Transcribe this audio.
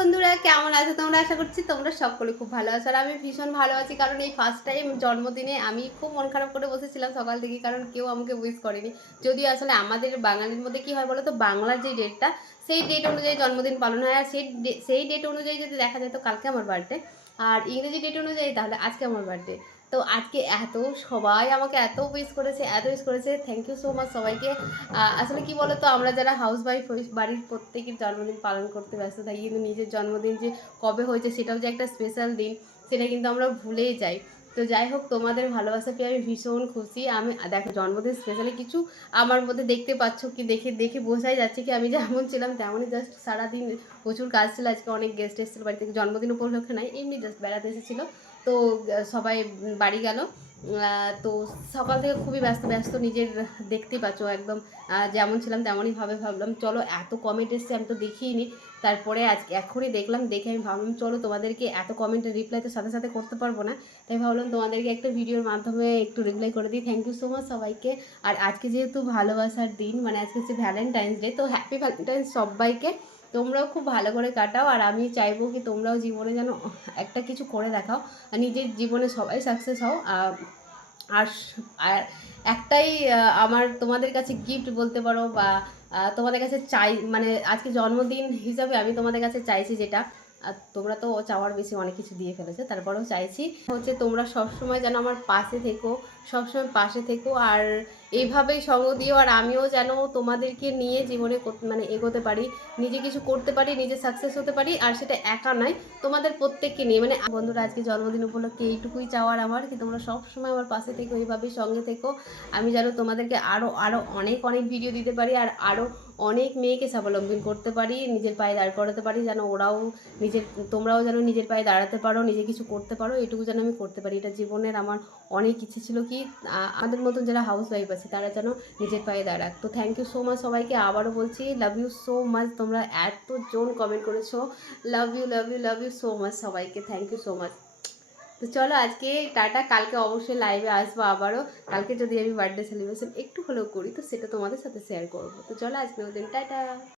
বন্ধুরা, কেমন আছো তোমরা? আশা করছি তোমরা সকলে খুব ভালো আছো। আর আমি ভীষণ ভালো আছি, কারণ এই ফার্স্ট টাইম জন্মদিনে আমি খুব মন খারাপ করে বসেছিলাম সকাল থেকে, কারণ কেউ আমাকে উইশ করেনি। যদিও আসলে আমাদের বাঙালির মধ্যে কি হয় বলো তো, বাংলার যে ডেটটা সেই ডেট অনুযায়ী জন্মদিন পালন হয়। আর সেই ডেট অনুযায়ী যদি দেখা যায় তো কালকে আমার বার্থডে, আর ইংরেজি ডেট অনুযায়ী তাহলে আজকে আমার বার্থডে। তো আজকে সবাই আমাকে এত উইশ করেছে, এত উইশ করেছে, থ্যাংক ইউ সো মাচ সবাইকে। আসলে কি বলতো, আমরা যারা হাউস ওয়াইফ বাড়ির প্রত্যেকের জন্মদিন পালন করতে ব্যস্ত থাকি, কিন্তু নিজের জন্মদিন যে কবে হয়েছে সেটাও যে একটা স্পেশাল দিন, সেটা কিন্তু আমরা ভুলেই যাই। তো যাই হোক, তোমাদের ভালোবাসা পেয়ে আমি ভীষণ খুশি। আমি দেখো, জন্মদিন স্পেশালি কিছু আমার মধ্যে দেখতে পাচ্ছ কি, দেখে দেখে বোঝাই যাচ্ছে কি আমি যেমন ছিলাম তেমনই। জাস্ট সারাদিন প্রচুর কাজ ছিল, আজকে অনেক গেস্ট এসেছিলো বাড়ি থেকে, জন্মদিন উপলক্ষে নয়, এমনি জাস্ট বেড়াতে এসেছিলো। তো সবাই বাড়ি গেল। তো সকাল থেকে খুবই ব্যস্ত ব্যস্ত, নিজের দেখতেই পাচ্ছ একদম যেমন ছিলাম তেমনই ভাবলাম চলো, এত কমেন্ট এসছে আমি তো দেখিনি। তারপরে আজকে এখনই দেখলাম, দেখে আমি ভাবলাম চলো তোমাদেরকে এত কমেন্টের রিপ্লাই তো সাথে সাথে করতে পারবো না, তাই ভাবলাম তোমাদেরকে একটা ভিডিওর মাধ্যমে একটু রিপ্লাই করে দিই। থ্যাংক ইউ সো মাচ সবাইকে। আর আজকে যেহেতু ভালোবাসার দিন, মানে আজকে হচ্ছে ভ্যালেন্টাইন্স ডে, তো হ্যাপি ভ্যালেন্টাইন্স সবাইকে। তোমরাও খুব ভালো করে কাটাও, আর আমি চাইবো কি তোমরাও জীবনে যেন একটা কিছু করে দেখাও, আর নিজের জীবনে সবাই সাকসেস হও। আর আর একটাই আমার তোমাদের কাছে গিফট বলতে পারো, বা তোমাদের কাছে চাই, মানে আজকে জন্মদিন হিসাবে আমি তোমাদের কাছে চাইছি যেটা, আর তোমরা তো চাওয়ার বেশি অনেক কিছু দিয়ে ফেলেছো, তারপরেও চাইছি হচ্ছে তোমরা সবসময় যেন আমার পাশে থেকো, সবসময় পাশে থেকো, আর এইভাবেই সঙ্গ দিও। আর আমিও যেন তোমাদেরকে নিয়ে জীবনে মানে এগোতে পারি, নিজে কিছু করতে পারি, নিজে সাকসেস হতে পারি, আর সেটা একা নয়, তোমাদের প্রত্যেককে নিয়ে। মানে বন্ধুরা, আজকে জন্মদিন উপলক্ষে এইটুকুই চাওয়ার আমার, কি তোমরা সবসময় আমার পাশে থেকো, এইভাবেই সঙ্গে থেকো। আমি যেন তোমাদেরকে আরও আরও অনেক অনেক ভিডিও দিতে পারি, আর আরও অনেক মেয়েকে স্বাবলম্বী করতে পারি, নিজের পায়ে দাঁড় করাতে পারি, যেন ওরাও তোমরাও যেন নিজের পায়ে দাঁড়াতে পারো, নিজে কিছু করতে পারো, এটুকু যেন আমি করতে পারি। এটা জীবনের আমার অনেক ইচ্ছে ছিল কি আমাদের মতন যারা হাউস ওয়াইফ আছে তারা যেন নিজের পায়ে দাঁড়াক। তো থ্যাংক ইউ সো মাচ সবাইকে, আবারও বলছি লাভ ইউ সো মাচ। তোমরা এতজন কমেন্ট করেছো, love you love you love you so much সবাইকে, থ্যাংক ইউ সো মাচ। তো চলো আজকে টাটা, কালকে অবশ্যই লাইভে আসবো আবারও। কালকে যদি আমি বার্থডে সেলিব্রেশন একটু হলেও করি তো সেটা তোমাদের সাথে শেয়ার করবো। তো চলো আজকের মতন টাটা।